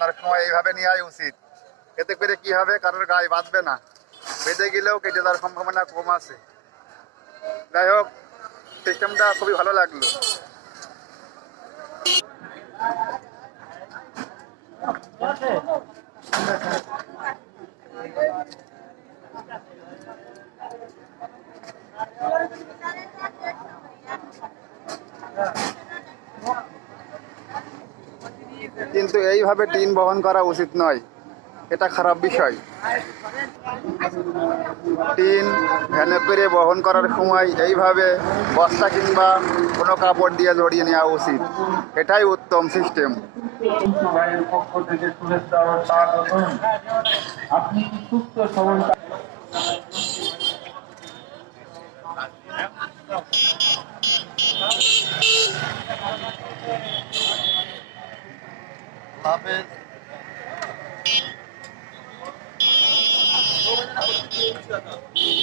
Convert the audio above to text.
নারক নয় এইভাবে ন্যায় উচিত এতে পরে কি হবে কারের গায় বাঁধবে না পেদে গিলো কৃষাদার কম না কম আছে দায় হোক সিস্টেমটা সবই ভালো লাগলো কিন্তু এইভাবে টিন বহন করা উচিত নয় এটা খারাপ বিষয় টিন ভ্যানে করে বহন করার সময় এইভাবে বস্তা কিংবা কোনো কাপড় দিয়ে জড়িয়ে নেওয়া উচিত এটাই উত্তম system Thank you. Pop it.